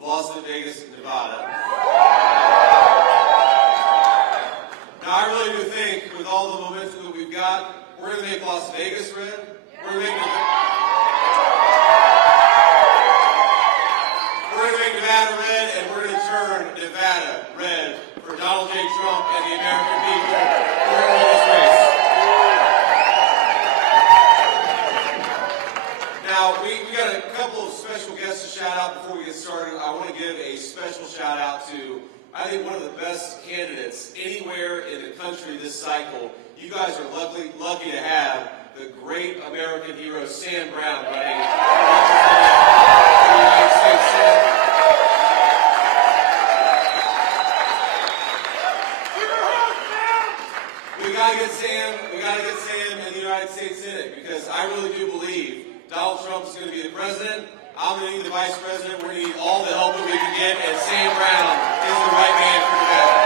of Las Vegas, Nevada. Now, I really do think, with all the momentum that we've got, we're going to make Las Vegas red. We're going to make Nevada red, and we're going to turn Nevada red for Donald J. Trump and the American people who are in this race. Now, we got a couple of special guests to shout out before we get started. I want to give a special shout out to, I think, one of the best candidates anywhere in the country this cycle. You guys are lucky to have the great American hero Sam Brown running for the United States Senate. We gotta get Sam in the United States Senate, because I really do believe Donald Trump is going to be the president. I'm going to need the vice president. We're going to need all the help that we can get, and Sam Brown is the right man for Nevada.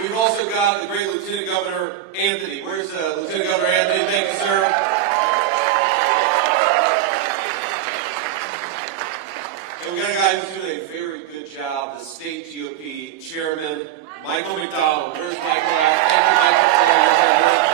We've also got the great Lieutenant Governor Anthony. Where's Lieutenant Governor Anthony? Thank you, sir. And we got a guy who's doing a very good job, the state GOP chairman, Michael McDonald. Where's Michael at? Thank you, Michael, for your hard work.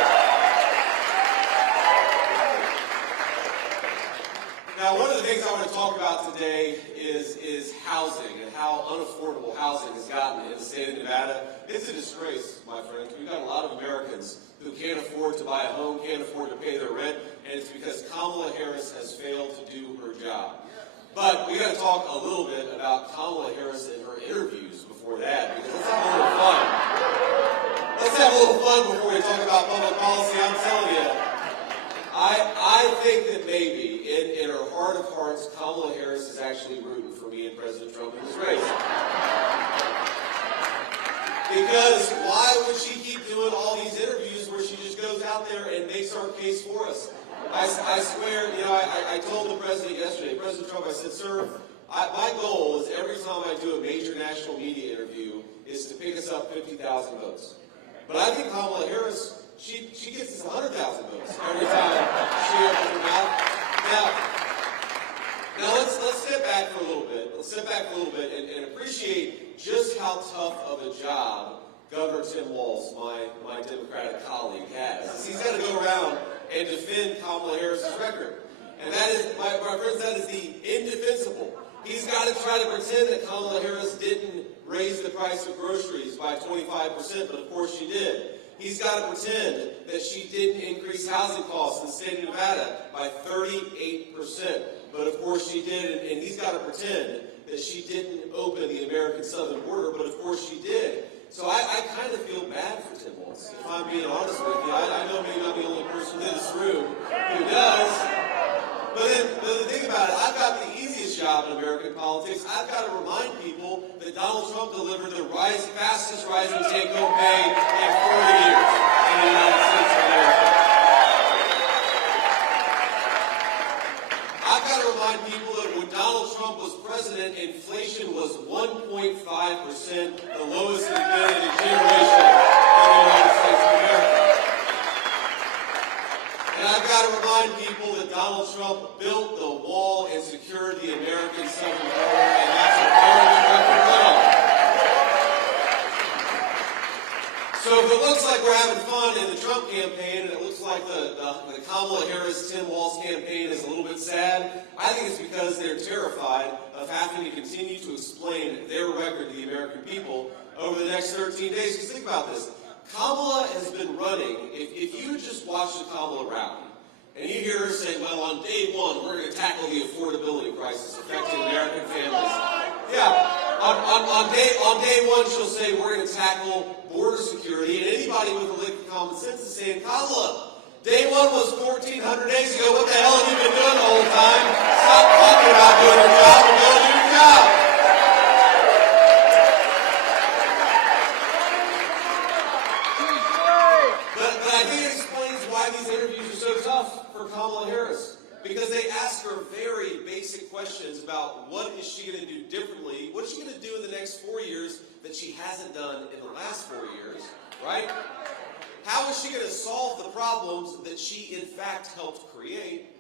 Now, one of the things I want to talk about today is housing and how unaffordable housing has gotten in the state of Nevada. It's a disgrace, my friends. We've got a lot of Americans who can't afford to buy a home, can't afford to pay their rent, and it's because Kamala Harris has failed to do her job. But we got to talk a little bit about Kamala Harris and her interviews before that, because let's have a little fun. Let's have a little fun before we talk about public policy. I'm telling you, I think that maybe in her heart of hearts, Kamala Harris is actually rooting for me and President Trump in this race. Because why would she keep doing all these interviews where she just goes out there and makes our case for us? I swear, I told the president yesterday, President Trump, I said, sir, my goal is every time I do a major national media interview is to pick us up 50,000 votes. But I think Kamala Harris, she gets us 100,000 votes every time she opens her mouth. Now let's step back for a little bit. Let's step back for a little bit and appreciate just how tough of a job Governor Tim Walz, my Democratic colleague, has. He's got to go around and defend Kamala Harris's record. And that is, my friends, that is the indefensible. He's got to try to pretend that Kamala Harris didn't raise the price of groceries by 25%, but of course she did. He's got to pretend that she didn't increase housing costs in the state of Nevada by 38%, but of course she did. And he's got to pretend that she didn't open the American southern border, but of course she did. So I kind of feel bad for Tim Walz, if I'm being honest with you. I know maybe I'm the only person in this room who does. But the thing about it, I've got the easiest job in American politics. I've got to remind people that Donald Trump delivered the fastest rising take-home pay in 40 years in the United States of America. I've got to remind people that when Donald Trump was president, inflation was 1.5%, the lowest it's been in a generation in the United States of America. And I've got to remind people that Donald Trump built the wall and secured the American southern border, and that's a very good record well. So if it looks like we're having fun in the Trump campaign, and it looks like the Kamala Harris-Tim Walz campaign is a little bit sad, I think it's because they're terrified of having to continue to explain their record to the American people over the next 13 days. Because think about this. Kamala has been running, if you just watch the Kamala rally, and you hear her say, well, on day one, we're going to tackle the affordability crisis affecting American families. Yeah, on day one, she'll say, we're going to tackle border security, and anybody with a lick of common sense is saying, Kamala, day one was 1,400 days ago. What the hell have you been doing the whole time? Stop talking about doing your job and go do your job. But I think it explains why these interviews are so tough for Kamala Harris. Because they ask her very basic questions about what is she going to do differently, what is she going to do in the next 4 years that she hasn't done in the last 4 years, right? How is she going to solve the problems that she, in fact, helped create?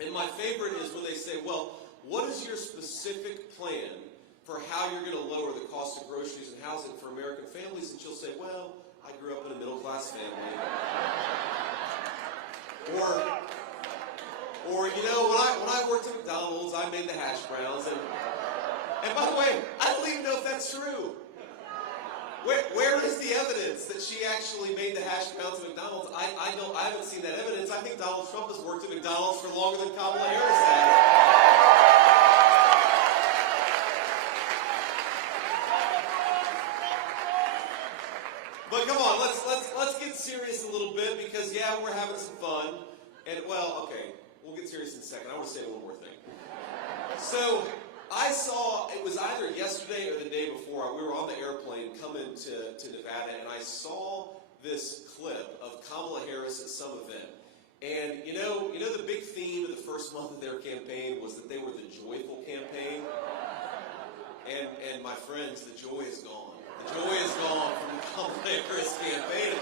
And my favorite is when they say, well, what is your specific plan for how you're going to lower the cost of groceries and housing for American families? And she'll say, well, I grew up in a middle-class family. Or you know, when I worked at McDonald's, I made the hash browns. And by the way, I don't even know if that's true. Where is the evidence that she actually made the hash browns at McDonald's? I haven't seen that evidence. I think Donald Trump has worked at McDonald's for longer than Kamala Harris has. But come on, let's get serious a little bit, because yeah, we're having some fun. And well, okay, we'll get serious in a second. I want to say one more thing. So I saw, it was either yesterday or the day before, we were on the airplane coming to Nevada, and I saw this clip of Kamala Harris at some event. And you know the big theme of the first month of their campaign was that they were the joyful campaign. And my friends, the joy is gone. The joy is gone from the Kamala Harris campaign.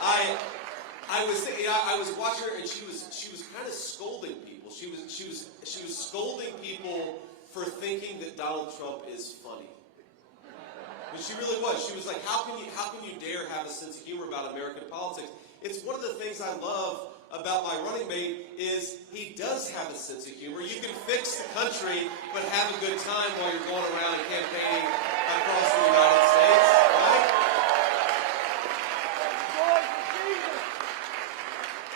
I was thinking, I was watching her, and she was kind of scolding people. She was scolding people for thinking that Donald Trump is funny. But she really was. She was like, how can you dare have a sense of humor about American politics? It's one of the things I love about my running mate is he does have a sense of humor. You can fix the country, but have a good time while you're going around campaigning across the United States, right?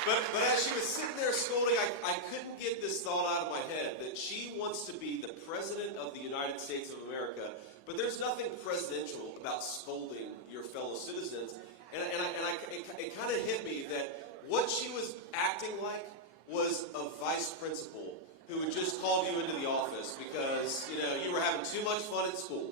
But as she was sitting there scolding, I couldn't get this thought out of my head, that she wants to be the President of the United States of America, but there's nothing presidential about scolding your fellow citizens. And it kind of hit me that what she was acting like was a vice principal who had just called you into the office because you were having too much fun at school.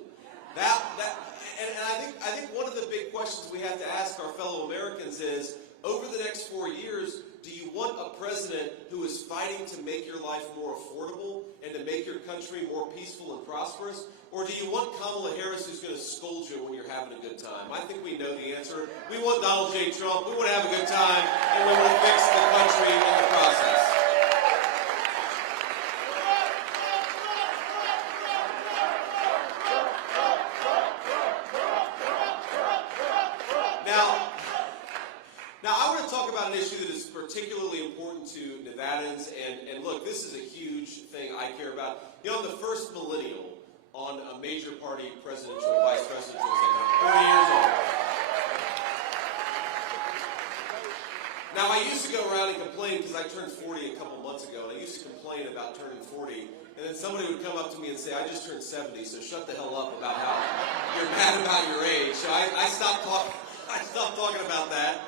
And I think one of the big questions we have to ask our fellow Americans is, over the next 4 years, do you want a president who is fighting to make your life more affordable and to make your country more peaceful and prosperous? Or do you want Kamala Harris who's going to scold you when you're having a good time? I think we know the answer. We want Donald J. Trump. We want to have a good time, and we want to fix the country in the process. Now, I want to talk about an issue that is particularly important to Nevadans, and look, this is a huge thing I care about. I'm the first millennial on a major party presidential, vice presidential ticket. 40 years old. Now, I used to go around and complain, because I turned 40 a couple months ago, and I used to complain about turning 40, and then somebody would come up to me and say, I just turned 70, so shut the hell up about how you're mad about your age. So I stopped talking about that.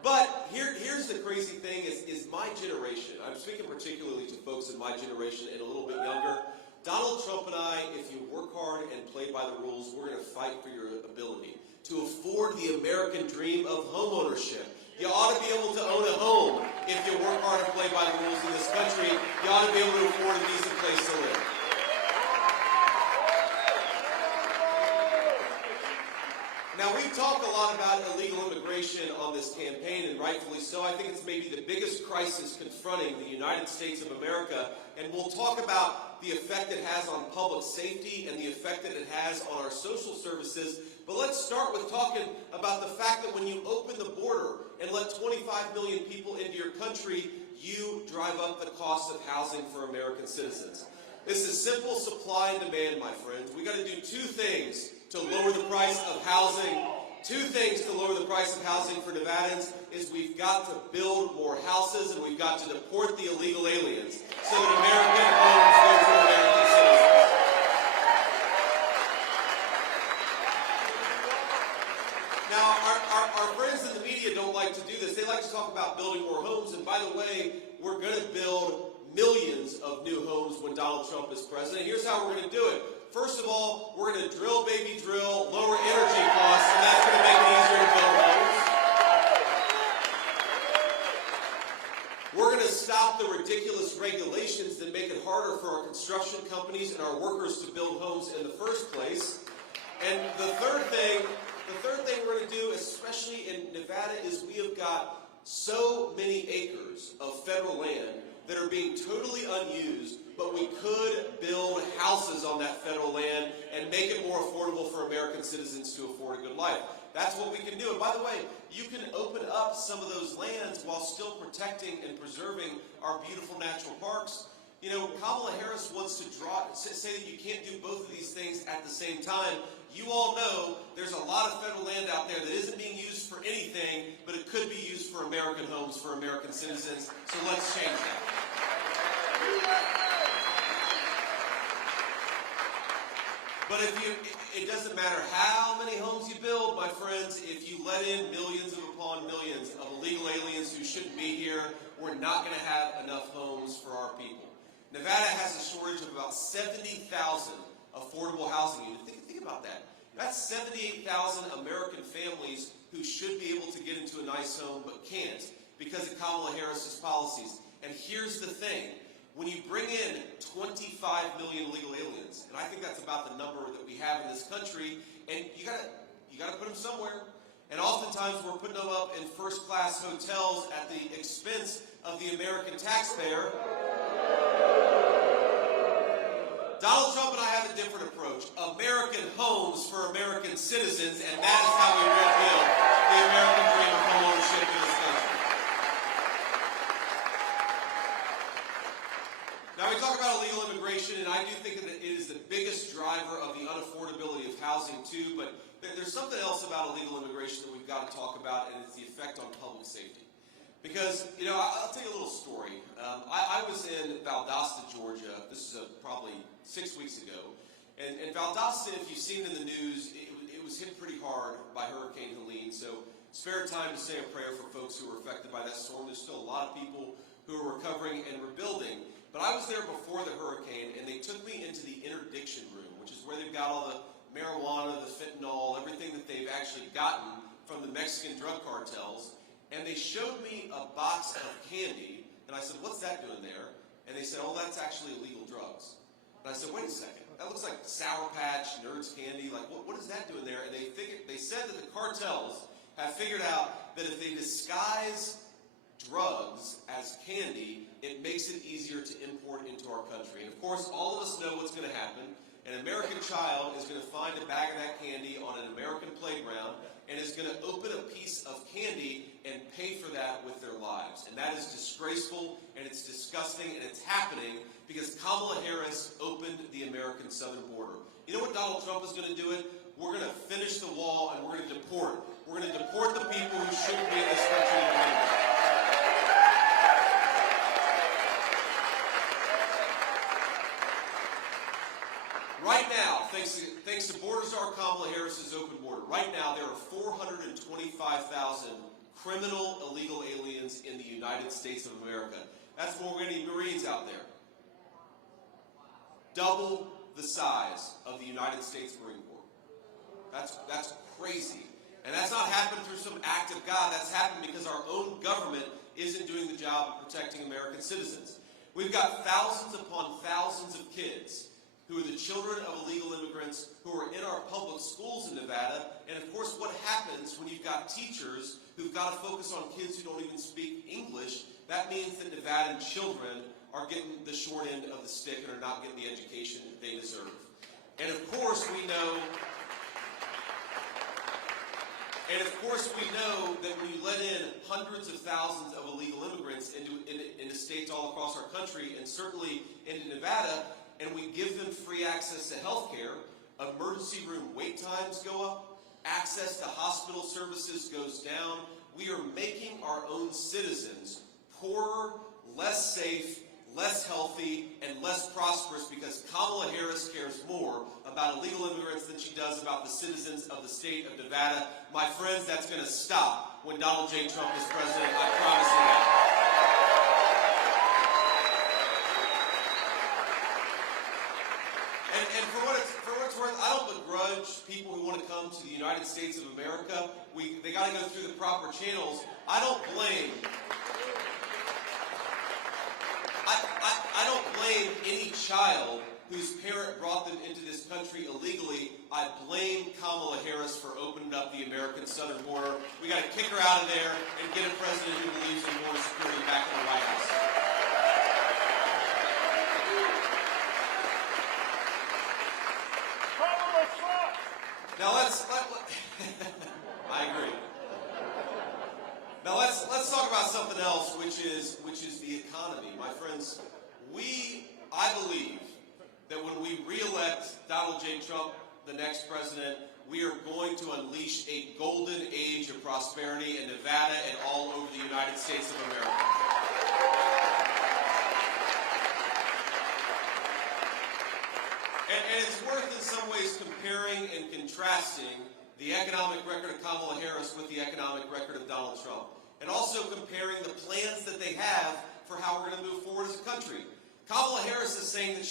But here's the crazy thing is my generation, I'm speaking particularly to folks in my generation and a little bit younger, Donald Trump and I, if you work hard and play by the rules, we're going to fight for your ability to afford the American dream of homeownership. You ought to be able to own a home if you work hard and play by the rules in this country. You ought to be able to afford a decent place to live. Now, we've talked a lot about illegal immigration on this campaign, and rightfully so. I think it's maybe the biggest crisis confronting the United States of America, and we'll talk about the effect it has on public safety and the effect that it has on our social services. But let's start with talking about the fact that when you open the border and let 25 million people into your country, you drive up the cost of housing for American citizens. This is simple supply and demand, my friends. We got to do two things to lower the price of housing. Two things to lower the price of housing for Nevadans is we've got to build more houses, and we've got to deport the illegal aliens so that American homes go to American citizens. Now, our friends in the media don't like to do this. They like to talk about building more homes, and by the way, we're going to build millions of new homes when Donald Trump is president. Here's how we're going to do it. First of all, we're going to drill, baby, drill, lower energy costs, and that's going to make it easier to build homes. We're going to stop the ridiculous regulations that make it harder for our construction companies and our workers to build homes in the first place. And the third thing we're going to do, especially in Nevada, is we have got so many acres of federal land that are being totally unused, but we could build houses on that federal land and make it more affordable for American citizens to afford a good life. That's what we can do. And by the way, you can open up some of those lands while still protecting and preserving our beautiful natural parks. You know, Kamala Harris wants to say that you can't do both of these things at the same time. You all know there's a lot of federal land out there that isn't being used for anything, but it could be used for American homes, for American citizens. So let's change that. But it doesn't matter how many homes you build, my friends, if you let in millions upon millions of illegal aliens who shouldn't be here, we're not going to have enough homes for our people. Nevada has a shortage of about 70,000 affordable housing units. Think about that. That's 78,000 American families who should be able to get into a nice home but can't because of Kamala Harris's policies. And here's the thing. When you bring in 25 million illegal aliens, and I think that's about the number that we have in this country, and you gotta put them somewhere. And oftentimes we're putting them up in first-class hotels at the expense of the American taxpayer. Donald Trump and I have a different approach. American homes for American citizens, and that is how we rebuild the American dream of homeownership in this country. Now, we talk about illegal immigration, and I do think that it is the biggest driver of the unaffordability of housing, too, but there's something else about illegal immigration that we've got to talk about, and it's the effect on public safety. Because, you know, I'll tell you a little story. I was in Valdosta, Georgia. This is probably 6 weeks ago. And Valdosta, if you've seen in the news, it was hit pretty hard by Hurricane Helene. So spare time to say a prayer for folks who were affected by that storm. There's still a lot of people who are recovering and rebuilding. But I was there before the hurricane, and they took me into the interdiction room, which is where they've got all the marijuana, the fentanyl, everything that they've actually gotten from the Mexican drug cartels. And they showed me a box of candy, and I said, "What's that doing there?" And they said, "Oh, that's actually illegal drugs." And I said, "Wait a second, that looks like Sour Patch, Nerds candy, like what is that doing there?" And they said that the cartels have figured out that if they disguise drugs as candy, it makes it easier to import into our country. And of course, all of us know what's going to happen. An American child is going to find a bag of that candy on an American playground and is going to open a piece of candy and pay for that with their lives. And that is disgraceful, and it's disgusting, and it's happening because Kamala Harris opened the American southern border. You know what Donald Trump is going to do it? We're going to finish the wall, and we're going to deport. We're going to deport the people who shouldn't be in this country anymore. Right now, thanks to Border Czar Kamala Harris's open border, right now there are 425,000 criminal illegal aliens in the United States of America. That's more than any Marines out there. Double the size of the United States Marine Corps. That's crazy. And that's not happened through some act of God. That's happened because our own government isn't doing the job of protecting American citizens. We've got thousands upon thousands of kids who are the children of illegal immigrants who are in our public schools in Nevada. And of course, what happens when you've got teachers who've got to focus on kids who don't even speak English? That means that Nevadan children are getting the short end of the stick and are not getting the education that they deserve. And of course, we know that when you let in hundreds of thousands of illegal immigrants into states all across our country, and certainly into Nevada, and we give them free access to health care, emergency room wait times go up, access to hospital services goes down. We are making our own citizens poorer, less safe, less healthy, and less prosperous because Kamala Harris cares more about illegal immigrants than she does about the citizens of the state of Nevada. My friends, that's going to stop when Donald J. Trump is president. I promise you that. And for what it's worth, I don't begrudge people who want to come to the United States of America. They got to go through the proper channels. I don't blame any child whose parent brought them into this country illegally. I blame Kamala Harris for opening up the American southern border. We got to kick her out of there and get a president who believes in border security back in the White House. Now I agree. Now let's talk about something else, which is the economy. My friends, I believe that when we re-elect Donald J. Trump, the next president, we are going to unleash a golden age of prosperity in Nevada and all over the United States of America. And it's worth in some ways comparing and contrasting the economic record of Kamala Harris with the economic record of Donald Trump. And also comparing the plans that they have for how we're going to move forward as a country. Kamala Harris is saying that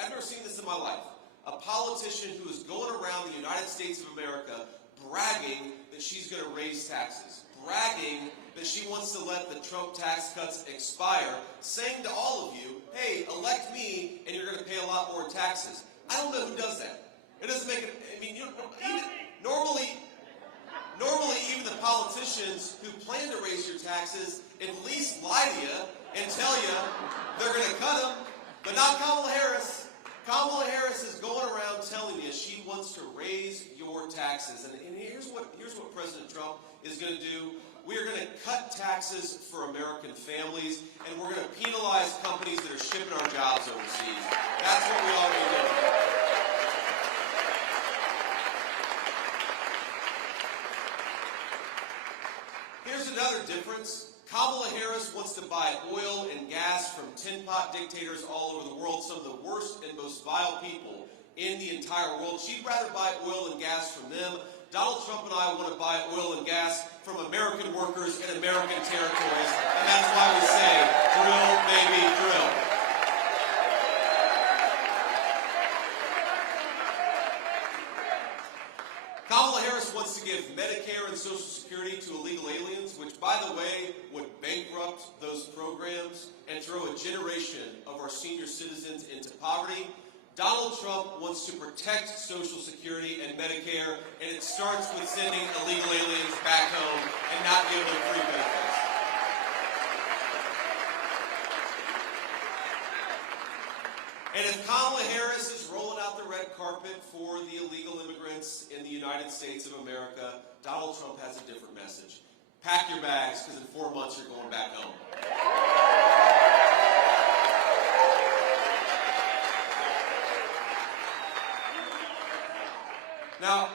I've never seen this in my life, a politician who is going around the United States of America bragging that she's going to raise taxes, bragging that she wants to let the Trump tax cuts expire, saying to all of you, hey, elect me and you're going to pay a lot more in taxes. I don't know who does that. It doesn't make it, I mean, normally even the politicians who plan to raise your taxes at least lie to you and tell you they're going to cut them, but not Kamala Harris. Kamala Harris is going around telling you she wants to raise your taxes. And here's what President Trump is going to do. We are going to cut taxes for American families, and we're going to penalize companies that are shipping our jobs overseas. That's what we ought to be doing. Here's another difference. Kamala Harris wants to buy oil and gas from tin pot dictators all over the world, some of the worst and most vile people in the entire world. She'd rather buy oil and gas from them. Donald Trump and I want to buy oil and gas from American workers in American territories, and that's why we say, drill, baby, drill. Kamala Harris wants to give Medicare and Social Security to illegal aliens, which, by the way, would bankrupt those programs and throw a generation of our senior citizens into poverty. Donald Trump wants to protect Social Security and Medicare, and it starts with sending illegal aliens back home and not giving them free benefits. And if Kamala Harris is rolling out the red carpet for the illegal immigrants in the United States of America, Donald Trump has a different message. Pack your bags, because in 4 months you're going back home. Now,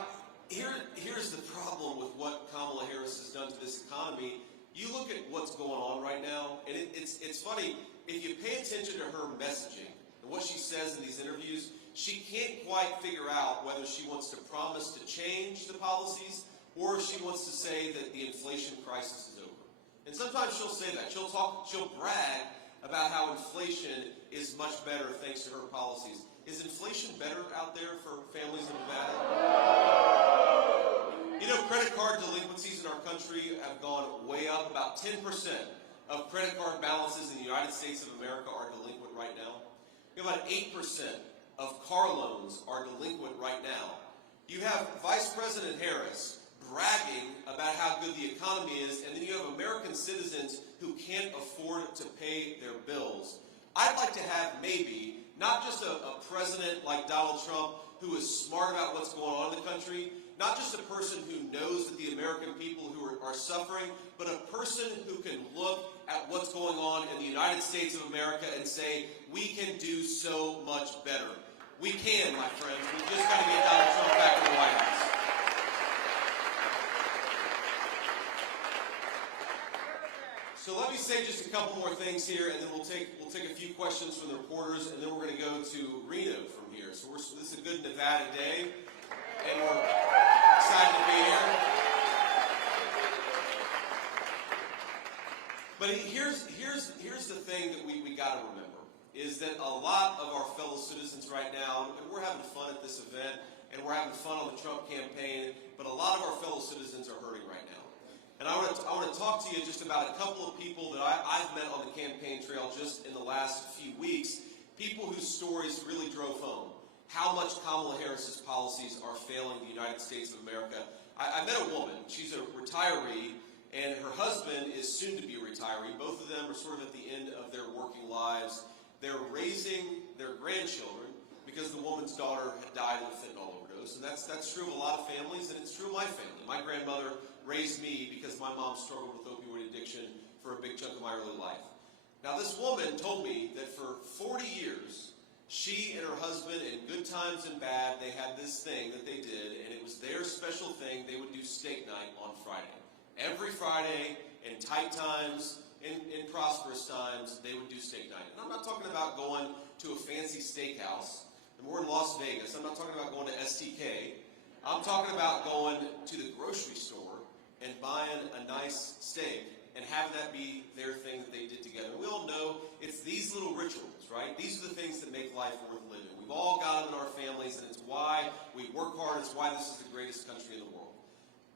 here's the problem with what Kamala Harris has done to this economy. You look at what's going on right now, and it's funny, if you pay attention to her messaging and what she says in these interviews, she can't quite figure out whether she wants to promise to change the policies or if she wants to say that the inflation crisis is over. And sometimes she'll say that. She'll brag about how inflation is much better thanks to her policies. Is inflation better out there for families in Nevada? You know, credit card delinquencies in our country have gone way up. About 10% of credit card balances in the United States of America are delinquent right now. About 8% of car loans are delinquent right now. You have Vice President Harris bragging about how good the economy is, and then you have American citizens who can't afford to pay their bills. I'd like to have maybe not just a president like Donald Trump who is smart about what's going on in the country, not just a person who knows that the American people who are suffering, but a person who can look at what's going on in the United States of America and say, we can do so much better. We can, my friends. We've just got to get Donald Trump back in the White House. So let me say just a couple more things here, and then we'll take a few questions from the reporters, and then we're going to go to Reno from here. So this is a good Nevada day, and we're excited to be here. But here's the thing that we got to remember, is that a lot of our fellow citizens right now, and we're having fun at this event, and we're having fun on the Trump campaign, but a lot of our fellow citizens are hurting right now. And I want to talk to you just about a couple of people that I've met on the campaign trail just in the last few weeks, people whose stories really drove home how much Kamala Harris's policies are failing the United States of America. I met a woman. She's a retiree, and her husband is soon to be a retiree. Both of them are sort of at the end of their working lives. They're raising their grandchildren because the woman's daughter had died of a fentanyl overdose. overdose. And that's true of a lot of families, and it's true of my family. My grandmother raised me because my mom struggled with opioid addiction for a big chunk of my early life. Now, this woman told me that for 40 years, she and her husband, in good times and bad, they had this thing that they did, and it was their special thing. They would do steak night on Friday. Every Friday, in tight times, in prosperous times, they would do steak night. And I'm not talking about going to a fancy steakhouse. And we're in Las Vegas. I'm not talking about going to STK. I'm talking about going to the grocery store and buying a nice steak and having that be their thing that they did together. We all know it's these little rituals, right? These are the things that make life worth living. We've all got them in our families, and it's why we work hard. It's why this is the greatest country in the world.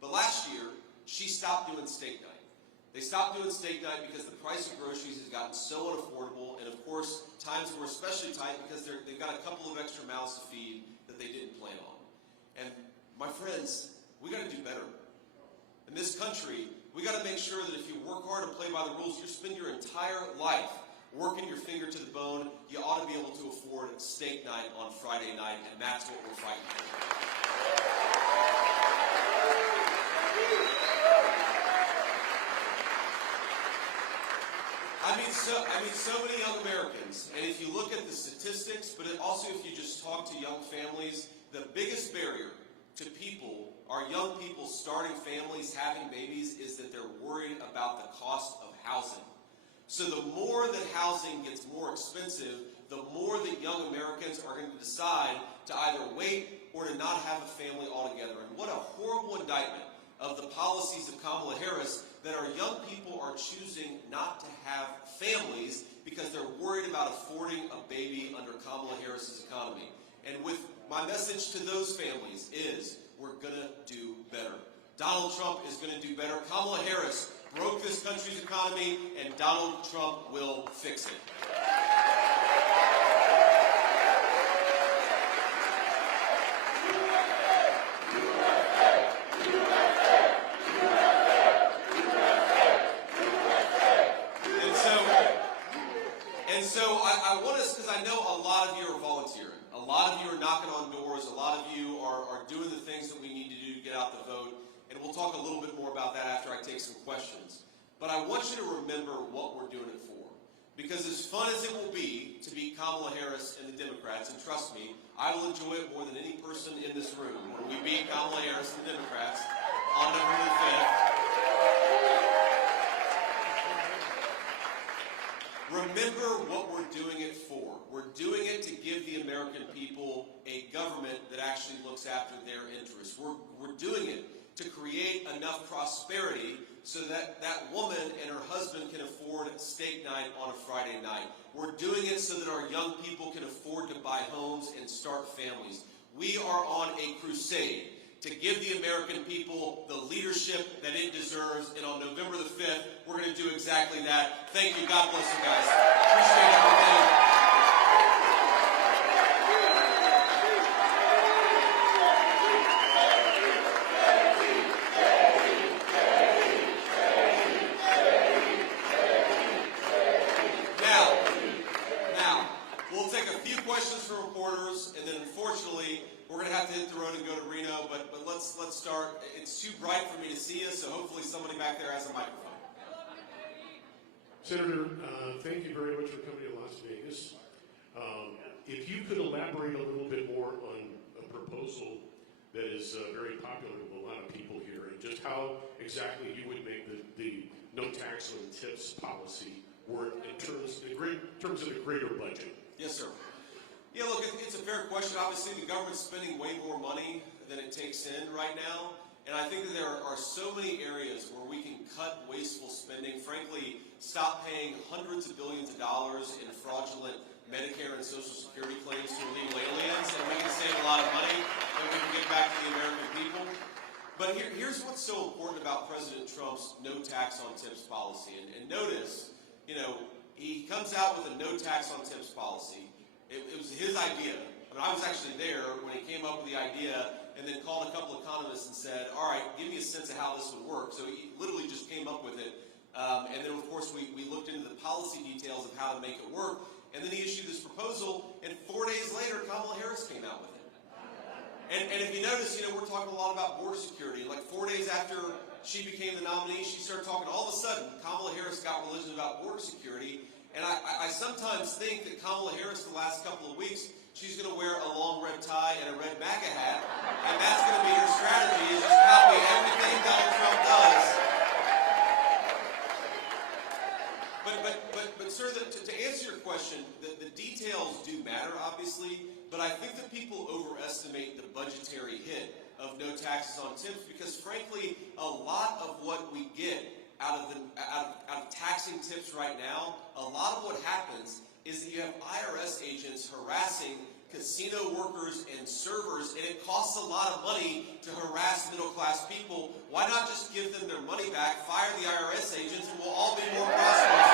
But last year, she stopped doing steak night. They stopped doing steak night because the price of groceries has gotten so unaffordable, and of course, times were especially tight because they've got a couple of extra mouths to feed that they didn't plan on. And my friends, we got to do better. In this country, we got to make sure that if you work hard and play by the rules, you spend your entire life working your finger to the bone, you ought to be able to afford steak night on Friday night, and that's what we're fighting for. I mean, so many young Americans, and if you look at the statistics, but also if you just talk to young families, the biggest barrier to people, our young people starting families, having babies, is that they're worried about the cost of housing. So the more that housing gets more expensive, the more that young Americans are going to decide to either wait or to not have a family altogether. And what a horrible indictment of the policies of Kamala Harris that our young people are choosing not to have families because they're worried about affording a baby under Kamala Harris's economy. And with my message to those families is, we're going to do better. Donald Trump is going to do better. Kamala Harris broke this country's economy, and Donald Trump will fix it. And so I want us, because I know a lot of you are volunteering. A lot of you are knocking on doors. A lot of you are doing the things that we need to do to get out the vote. And we'll talk a little bit more about that after I take some questions. But I want you to remember what we're doing it for. Because as fun as it will be to beat Kamala Harris and the Democrats, and trust me, I will enjoy it more than any person in this room when we beat Kamala Harris and the Democrats on November 5th. Remember what we're doing it for. We're doing it to give the American people a government that actually looks after their interests. We're doing it to create enough prosperity so that that woman and her husband can afford steak night on a Friday night. We're doing it so that our young people can afford to buy homes and start families. We are on a crusade to give the American people the leadership that it deserves. And on November the 5th, we're going to do exactly that. Thank you. God bless you guys. Appreciate everything. Now, we'll take a few questions from reporters, and then unfortunately, we're going to have to hit the road and go to Reno, but let's start. It's too bright for me to see you, so hopefully somebody back there has a microphone. Senator, thank you very much for coming to Las Vegas. If you could elaborate a little bit more on a proposal that is very popular with a lot of people here, and just how exactly you would make the no tax on tips policy work in terms of the greater budget. Yes, sir. Yeah, look, it's a fair question. Obviously, the government's spending way more money than it takes in right now. And I think that there are so many areas where we can cut wasteful spending. Frankly, stop paying hundreds of billions of dollars in fraudulent Medicare and Social Security claims to illegal aliens, and we can save a lot of money and we can get back to the American people. But here's what's so important about President Trump's no tax on tips policy. And notice, he comes out with a no tax on tips policy. It was his idea. I mean, I was actually there when he came up with the idea and then called a couple economists and said, all right, give me a sense of how this would work. So he literally just came up with it. And then, of course, we looked into the policy details of how to make it work. And then he issued this proposal, and 4 days later, Kamala Harris came out with it. And And if you notice, we're talking a lot about border security. Like 4 days after she became the nominee, she started talking. All of a sudden, Kamala Harris got religion about border security. And I sometimes think that Kamala Harris, the last couple of weeks, she's going to wear a long red tie and a red MAGA hat. And that's going to be her strategy, is just copy everything Donald Trump does. But sir, to answer your question, the details do matter, obviously. But I think that people overestimate the budgetary hit of no taxes on tips because, frankly, a lot of what we get out of taxing tips right now, a lot of what happens is that you have IRS agents harassing casino workers and servers, and it costs a lot of money to harass middle-class people. Why not just give them their money back, fire the IRS agents, and we'll all be more prosperous?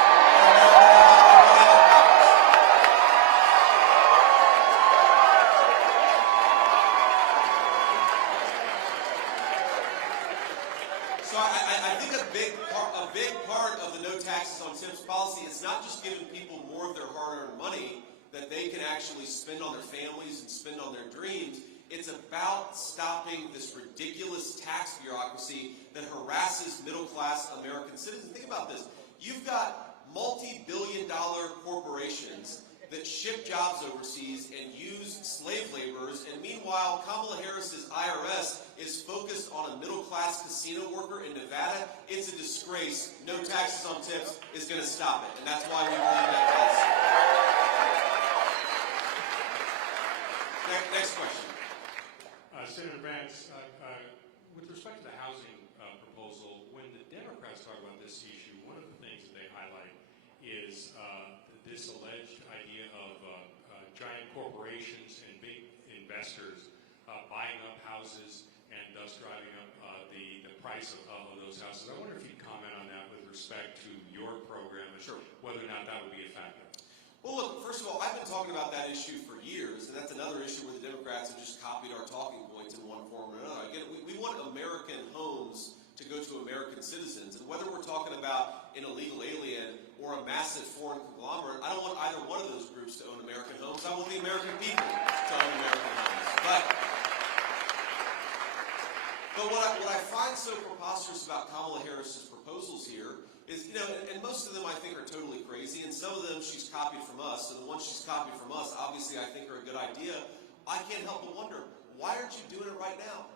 So I think a big part of the no taxes on tips policy is not just giving people more of their hard-earned money that they can actually spend on their families and spend on their dreams. It's about stopping this ridiculous tax bureaucracy that harasses middle-class American citizens. Think about this. You've got multi-billion-dollar corporations that ship jobs overseas and use slave laborers, and meanwhile, Kamala Harris's IRS is focused on a middle-class casino worker in Nevada. It's a disgrace. No taxes on tips is going to stop it, and that's why we believe that policy. Next question. Senator Vance, with respect to the housing proposal, when the Democrats talk about this issue, one of the things that they highlight is this alleged idea of giant corporations and big investors buying up houses and thus driving up the price of those houses. I wonder if you'd comment on that with respect to your program and Sure. whether or not that would be a factor. Well, look, first of all, I've been talking about that issue for years, and that's another issue where the Democrats have just copied our talking points in one form or another. Again, we want American homes to go to American citizens, and whether we're talking about an illegal alien or a massive foreign conglomerate, I don't want either one of those groups to own American homes. I want the American people to own American homes. But what I find so preposterous about Kamala Harris's proposals here is, and most of them I think are totally crazy, and some of them she's copied from us, and the ones she's copied from us, obviously I think are a good idea. I can't help but wonder, why aren't you doing it right now?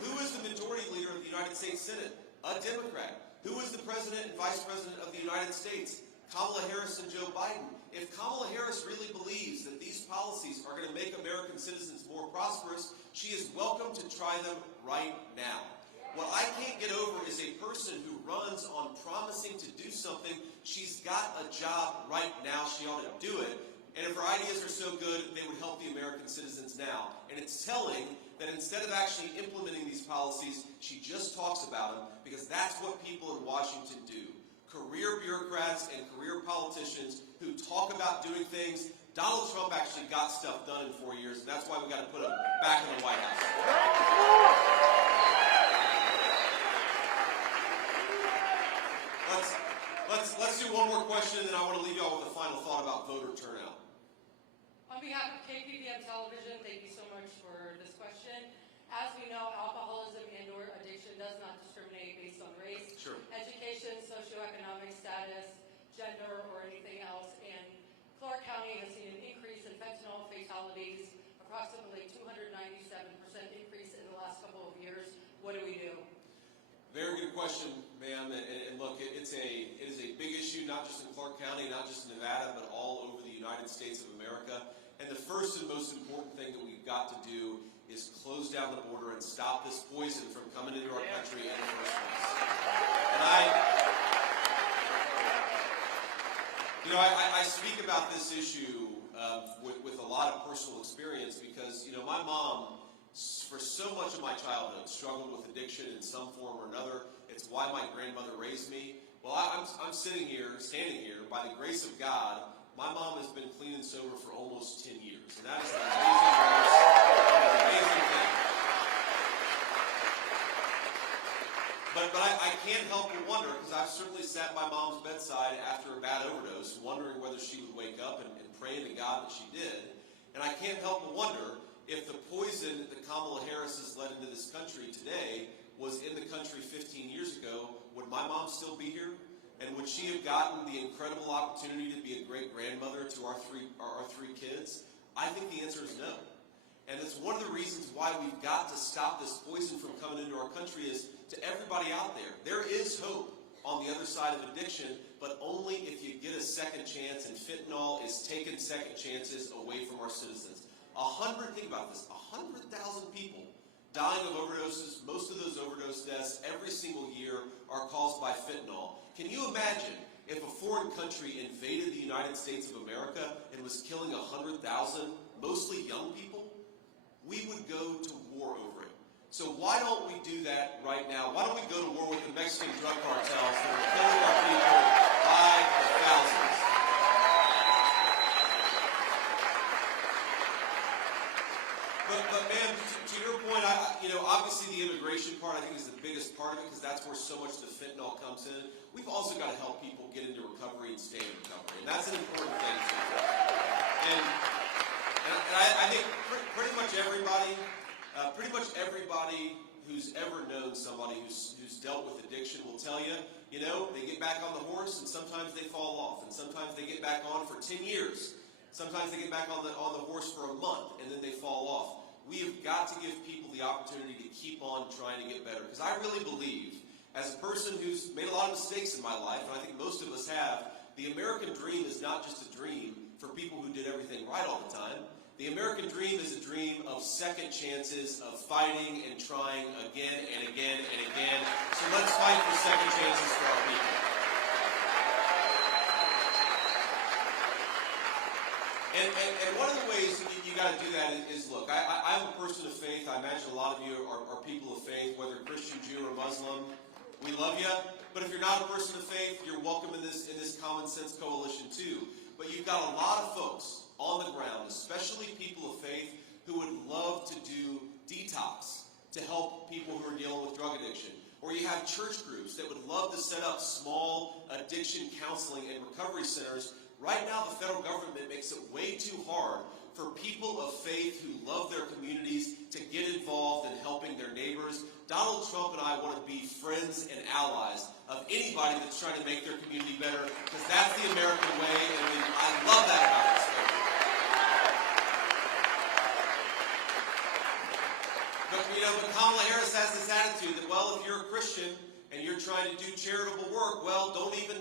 Who is the majority leader of the United States Senate? A Democrat. Who is the president and vice president of the United States? Kamala Harris and Joe Biden. If Kamala Harris really believes that these policies are going to make American citizens more prosperous, she is welcome to try them right now. What I can't get over is a person who runs on promising to do something. She's got a job right now. She ought to do it. And if her ideas are so good, they would help the American citizens now. And it's telling that instead of actually implementing these policies, she just talks about them, because that's what people in Washington do. Career bureaucrats and career politicians who talk about doing things. Donald Trump actually got stuff done in 4 years, and that's why we got to put him back in the White House. Let's do one more question, and then I want to leave y'all with a final thought about voter turnout. On behalf of KPVM Television, thank you so much for this question. As we know, alcoholism and/or addiction does not discriminate based on race, Sure. education, socioeconomic status, gender, or anything else. And Clark County has seen an increase in fentanyl fatalities, approximately 297% increase in the last couple of years. What do we do? Very good question, ma'am. And look, it is a big issue, not just in Clark County, not just in Nevada, but all over the United States of America. And the first and most important thing that we've got to do is close down the border and stop this poison from coming into our country in the first place. And I speak about this issue with a lot of personal experience because, my mom, for so much of my childhood, struggled with addiction in some form or another. It's why my grandmother raised me. Well, I'm standing here, by the grace of God. My mom has been clean and sober for almost 10 years, and that is an amazing thing. But I can't help but wonder, because I've certainly sat by Mom's bedside after a bad overdose, wondering whether she would wake up and praying to God that she did. And I can't help but wonder if the poison that Kamala Harris has led into this country today was in the country 15 years ago, would my mom still be here? And would she have gotten the incredible opportunity to be a great-grandmother to our three kids? I think the answer is no. And it's one of the reasons why we've got to stop this poison from coming into our country is to everybody out there. There is hope on the other side of addiction, but only if you get a second chance, and fentanyl is taking second chances away from our citizens. Think about this, 100,000 people dying of overdoses. Most of those overdose deaths every single year are caused by fentanyl. Can you imagine if a foreign country invaded the United States of America and was killing 100,000, mostly young people? We would go to war over it. So why don't we do that right now? Why don't we go to war with the Mexican drug cartels that are killing our people by the thousands? But man, to your point, obviously the immigration part I think is the biggest part of it because that's where so much of the fentanyl comes in. We've also got to help people get into recovery and stay in recovery, and that's an important thing too. And I think pretty much everybody who's ever known somebody who's dealt with addiction will tell you, they get back on the horse and sometimes they fall off, and sometimes they get back on for 10 years. Sometimes they get back on the horse for a month and then they fall off. We have got to give people the opportunity to keep on trying to get better. Because I really believe, as a person who's made a lot of mistakes in my life, and I think most of us have, the American dream is not just a dream for people who did everything right all the time. The American dream is a dream of second chances, of fighting and trying again and again and again. So let's fight for second chances for our people. And one of the ways you got to do that is look, I'm a person of faith. I imagine a lot of you are people of faith, whether Christian, Jew, or Muslim. We love you. But if you're not a person of faith, you're welcome in this common sense coalition too. But you've got a lot of folks on the ground, especially people of faith, who would love to do detox to help people who are dealing with drug addiction. Or you have church groups that would love to set up small addiction counseling and recovery centers. Right now, the federal government makes it way too hard for people of faith who love their communities to get involved in helping their neighbors. Donald Trump and I want to be friends and allies of anybody that's trying to make their community better, because that's the American way, and I love that about this country. But Kamala Harris has this attitude that, well, if you're a Christian and you're trying to do charitable work, well, don't even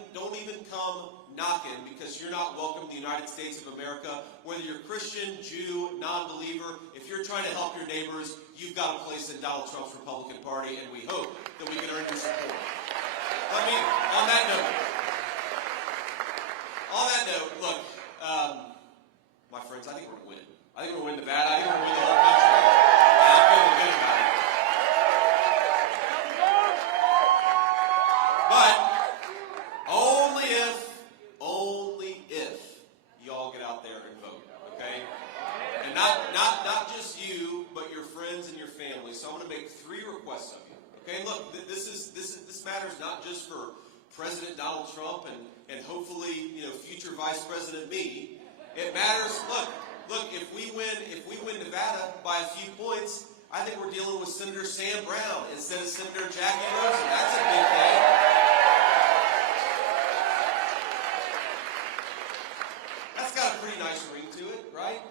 come knocking, because you're not welcome to the United States of America. Whether you're Christian, Jew, non-believer, if you're trying to help your neighbors, you've got a place in Donald Trump's Republican Party, and we hope that we can earn your support. On that note, look, my friends, I think we're going to win. I think we're going to win Nevada. I think we're going to win the whole country. And I'm feeling good about it. But only if y'all get out there and vote, okay? And not just you, but your friends and your family. So I'm going to make 3 requests of you. Okay, look, this matters not just for President Donald Trump and hopefully, future Vice President me. It matters. Look, if we win Nevada by a few points, I think we're dealing with Senator Sam Brown instead of Senator Jackie Rosen. That's a big thing. That's got a pretty nice ring to it, right?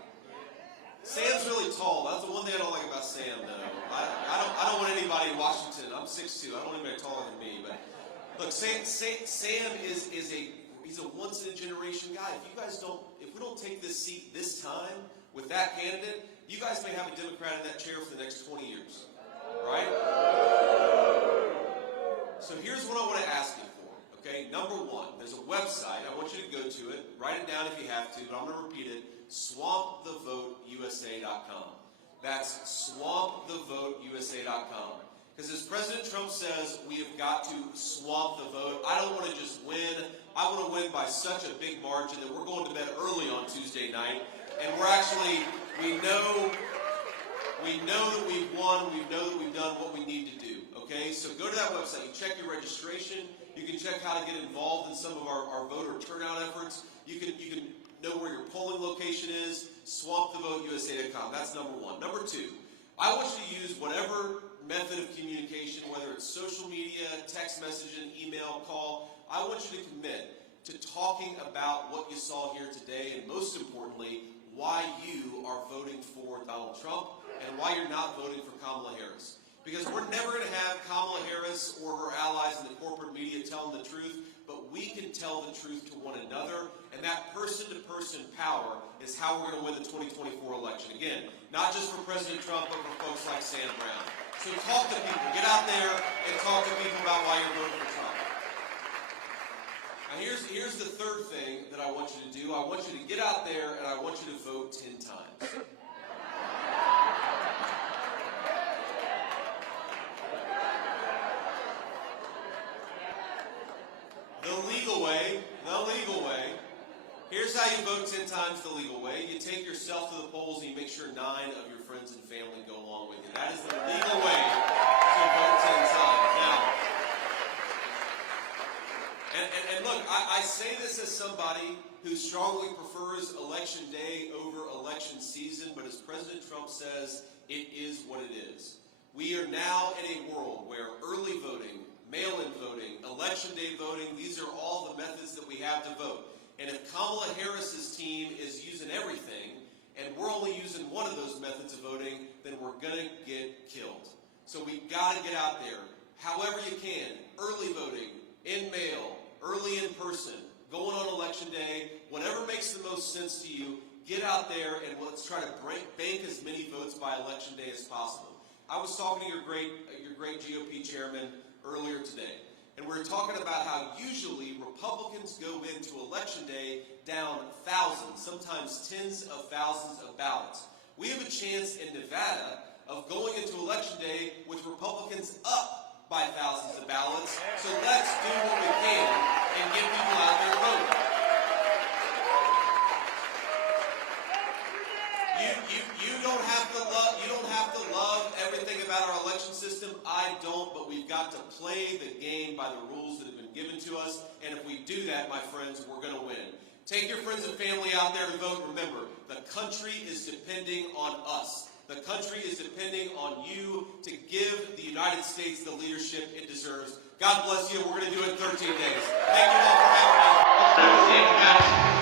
Sam's really tall. That's the one thing I don't like about Sam, though. I don't want anybody in Washington. I'm 6'2". I don't want anybody taller than me. But look, Sam he's a once in a generation guy. If we don't take this seat this time with that candidate, you guys may have a Democrat in that chair for the next 20 years, right? So here's what I want to ask you for. Okay, number 1, there's a website. I want you to go to it. Write it down if you have to, but I'm going to repeat it. SwampTheVoteUSA.com. That's SwampTheVoteUSA.com. Because as President Trump says, we have got to swamp the vote. I don't want to just win. I want to win by such a big margin that we're going to bed early on Tuesday night. And we know that we've won. We know that we've done what we need to do. Okay? So go to that website. You check your registration. You can check how to get involved in some of our voter turnout efforts. You can know where your polling location is. SwampTheVote WSA.com. That's number one. Number two, I want you to use whatever method of communication, whether it's social media, text messaging, email, call. I want you to commit to talking about what you saw here today, and most importantly, why you are voting for Donald Trump and why you're not voting for Kamala Harris. Because we're never going to have Kamala Harris or her allies in the corporate media telling the truth, but we can tell the truth to one another, and that person-to-person power is how we're going to win the 2024 election. Again, not just for President Trump, but for folks like Sam Brown. So talk to people. Get out there and talk to people about why you're voting for Trump. Now here's the third thing that I want you to do. I want you to get out there and I want you to vote 10 times. The legal way. Here's how you vote 10 times the legal way. You take yourself to the polls and you make sure 9 of your friends and family go along with you. That is the legal way to vote 10 times. Now, and look, I say this as somebody who strongly prefers election day over election season, but as President Trump says, it is what it is. We are now in a world where early voting, mail-in voting, election day voting, these are all the methods that we have to vote. And if Kamala Harris's team is using everything, and we're only using one of those methods of voting, then we're going to get killed. So we've got to get out there, however you can, early voting, in mail, early in person, going on election day, whatever makes the most sense to you, get out there and let's try to bank as many votes by election day as possible. I was talking to your great GOP chairman earlier today, and we were talking about how usually Republicans go into election day down thousands, sometimes tens of thousands of ballots. We have a chance in Nevada of going into election day with Republicans up by thousands of ballots. So let's do what we can and get people out there voting. You don't have to love everything about our election system. I don't, but we've got to play the game by the rules that have been given to us. And if we do that, my friends, we're going to win. Take your friends and family out there to vote. Remember, the country is depending on us. The country is depending on you to give the United States the leadership it deserves. God bless you. We're going to do it in 13 days. Thank you all for having me.